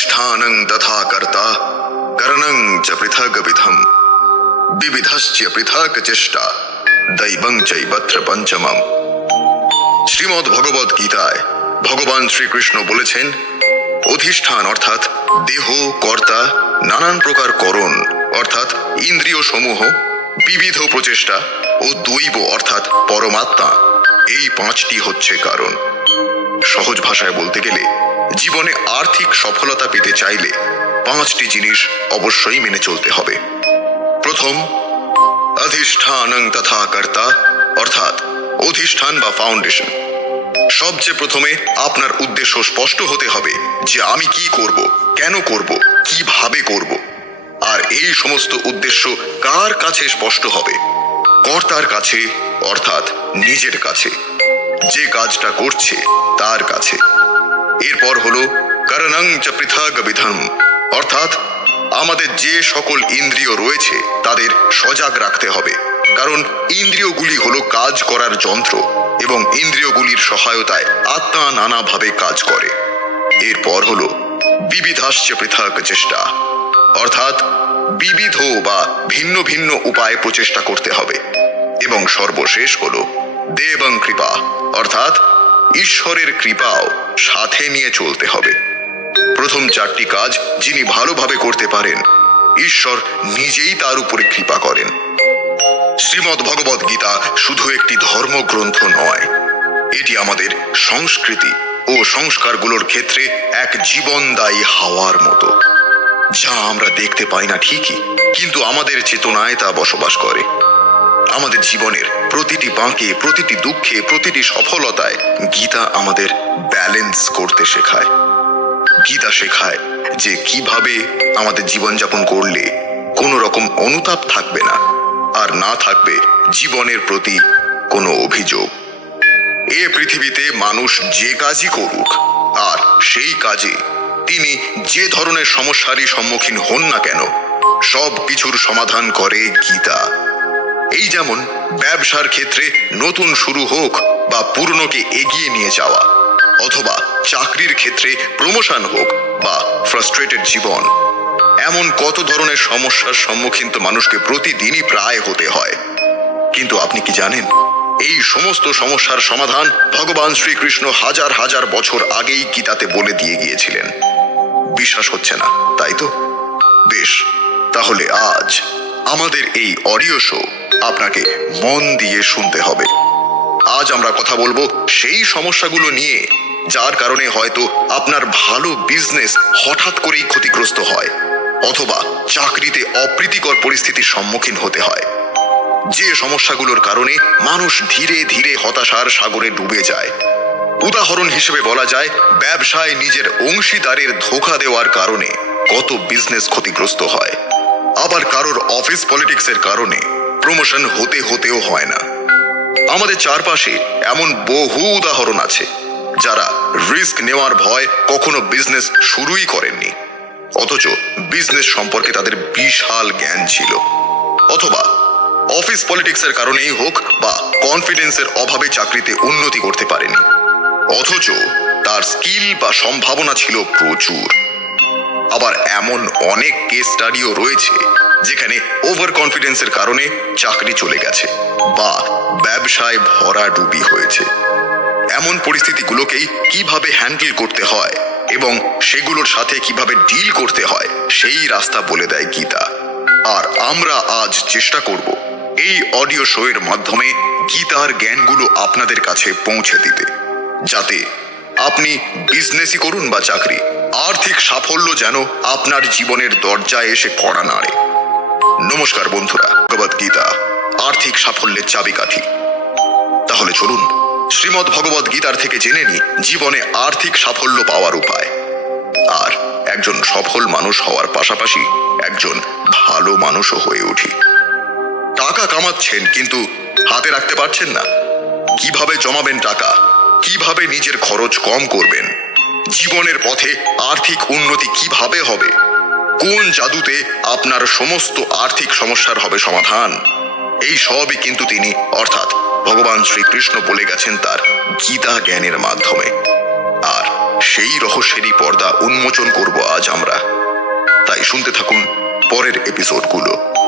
अधिष्ठानं तथा कर्ता करणं च पृथग विधम विविधश्च पृथक चेष्टा दैवं चैवत्र पंचमम। শ্রীমদ্ ভগবদ গীতায় ভগবান শ্রীকৃষ্ণ বলেছেন, অধিষ্ঠান অর্থাৎ দেহ, কর্তা, নানান প্রকার করণ অর্থাৎ ইন্দ্রিয় সমূহ, বিবিধ প্রচেষ্টা ও দৈব অর্থাৎ পরমাত্মা, এই পাঁচটি হচ্ছে কারণ। সহজ ভাষায় বলতে গেলে জীবনে আর্থিক সফলতা পেতে চাইলে পাঁচটি জিনিস অবশ্যই মেনে চলতে হবে। প্রথম, অধিষ্ঠানং তথা কর্তা অর্থাৎ অধিষ্ঠান বা ফাউন্ডেশন। সবচেয়ে প্রথমে আপনার উদ্দেশ্য স্পষ্ট হতে হবে যে আমি কি করব, কেন করব, কিভাবে করব। আর এই সমস্ত উদ্দেশ্য কার কাছে স্পষ্ট হবে? কর্তার কাছে অর্থাৎ নিজের কাছে, যে কাজটা করছে তার কাছে। এরপর হলো করণং চ পৃথক বিধম অর্থাৎ আমাদের যে সকল ইন্দ্রিয় রয়েছে তাদের সজাগ রাখতে হবে, কারণ ইন্দ্রিয়গুলি হলো কাজ করার যন্ত্র এবং ইন্দ্রিয়গুলির সহায়তায় আত্মা নানাভাবে কাজ করে। এরপর হলো বিবিধাশ্চ পৃথক চেষ্টা অর্থাৎ বিবিধ বা ভিন্ন ভিন্ন উপায়ে প্রচেষ্টা করতে হবে। এবং সর্বশেষ হলো দেবং কৃপা অর্থাৎ ঈশ্বরের কৃপাও সাথে নিয়ে চলতে হবে। প্রথম চারটি কাজ যিনি ভালোভাবে করতে পারেন, ঈশ্বর নিজেই তার উপরে কৃপা করেন। শ্রীমদ্ ভগবদ গীতা শুধু একটি ধর্মগ্রন্থ নয়, এটি আমাদের সংস্কৃতি ও সংস্কারগুলোর ক্ষেত্রে এক জীবনদায়ী হাওয়ার মতো, যা আমরা দেখতে পাই না ঠিকই, কিন্তু আমাদের চেতনায় তা বসবাস করে। আমাদের জীবনের প্রতিটি বাঁকে, প্রতিটি দুঃখে, প্রতিটি সফলতায় গীতা আমাদের ব্যালেন্স করতে শেখায়। গীতা শেখায় যে কিভাবে আমাদের জীবনযাপন করলে কোনো রকম অনুতাপ থাকবে না, আর না থাকবে জীবনের প্রতি কোনো অভিযোগ। এ পৃথিবীতে মানুষ যে কাজই করুক আর সেই কাজে তিনি যে ধরনের সমস্যারই সম্মুখীন হন না কেন, সব কিছুর সমাধান করে গীতা। এই যেমন ব্যবসার ক্ষেত্রে নতুন শুরু হোক বা পুরনোকে এগিয়ে নিয়ে যাওয়া, অথবা চাকরির ক্ষেত্রে প্রমোশন হোক বা ফ্রাস্ট্রেটেড জীবন, এমন কত ধরনের সমস্যার সম্মুখীন তো মানুষকে প্রতিদিনই প্রায় হতে হয়। কিন্তু আপনি কি জানেন, এই সমস্ত সমস্যার সমাধান ভগবান শ্রীকৃষ্ণ হাজার হাজার বছর আগেই গীতাতে বলে দিয়ে গিয়েছিলেন। বিশ্বাস হচ্ছে না, তাই তো? বেশ, তাহলে আজ আমাদের এই অডিও শো আপনাকে মন দিয়ে শুনতে হবে। আজ আমরা কথা বলবো সেই সমস্যাগুলো নিয়ে যার কারণে হয়তো আপনার ভালো বিজনেস হঠাৎ করেই ক্ষতিগ্রস্ত হয়, অথবা চাকরিতে অপ্রীতিকর পরিস্থিতির সম্মুখীন হতে হয়। যে সমস্যাগুলোর কারণে মানুষ ধীরে ধীরে হতাশার সাগরে ডুবে যায়। উদাহরণ হিসেবে বলা যায়, ব্যবসায় নিজের অংশীদারের ধোঁকা দেওয়ার কারণে কত বিজনেস ক্ষতিগ্রস্ত হয়। আবার কারোর অফিস পলিটিক্সের কারণে প্রমোশন হতে হতেও হয় না। আমাদের চারপাশে এমন বহু উদাহরণ আছে যারা রিস্ক নেওয়ার ভয় কখনো বিজনেস শুরুই করেননি, অথচ বিজনেস সম্পর্কে তাদের বিশাল জ্ঞান ছিল। অথবা অফিস পলিটিক্সের কারণেই হোক বা কনফিডেন্সের অভাবে চাকরিতে উন্নতি করতে পারেনি, অথচ তার স্কিল বা সম্ভাবনা ছিল প্রচুর। আবার এমন অনেক কেস স্টাডিও রয়েছে যেখানে ওভার কনফিডেন্সের কারণে চাকরি চলে গেছে বা ব্যবসায় ভরাডুবি হয়েছে। এমন পরিস্থিতিগুলোকেই কিভাবে হ্যান্ডেল করতে হয় এবং সেগুলোর সাথে কিভাবে ডিল করতে হয়, সেই রাস্তা বলে দেয় গীতা। আর আমরা আজ চেষ্টা করব এই অডিও শো এর মাধ্যমে গীতার জ্ঞানগুলো আপনাদের কাছে পৌঁছে দিতে, যাতে আপনি বিজনেসই করুন বা চাকরি, আর্থিক সাফল্য যেন আপনার জীবনের দরজায় এসে কড়া নাড়ে। নমস্কার বন্ধুরা, ভগবদ গীতা আর্থিক সাফল্যের চাবিকাঠি। তাহলে চলুন শ্রীমদ্ ভগবদ গীতার থেকে জেনে নিই জীবনে আর্থিক সাফল্য পাওয়ার উপায়, আর একজন সফল মানুষ হওয়ার পাশাপাশি একজন ভালো মানুষও হয়ে উঠি। টাকা কামাচ্ছেন কিন্তু হাতে রাখতে পারছেন না? কিভাবে জমাবেন টাকা? কিভাবে নিজের খরচ কম করবেন? জীবনের পথে আর্থিক উন্নতি কিভাবে হবে? কোন জাদুতে আপনার সমস্ত আর্থিক সমস্যার হবে সমাধান? এই সবই কিন্তু তিনি অর্থাৎ ভগবান শ্রীকৃষ্ণ বলে গেছেন তার গীতা জ্ঞানের মাধ্যমে। আর সেই সেই রহস্যেরই পর্দা উন্মোচন করব আজ আমরা। তাই শুনতে থাকুন পরের এপিসোডগুলো।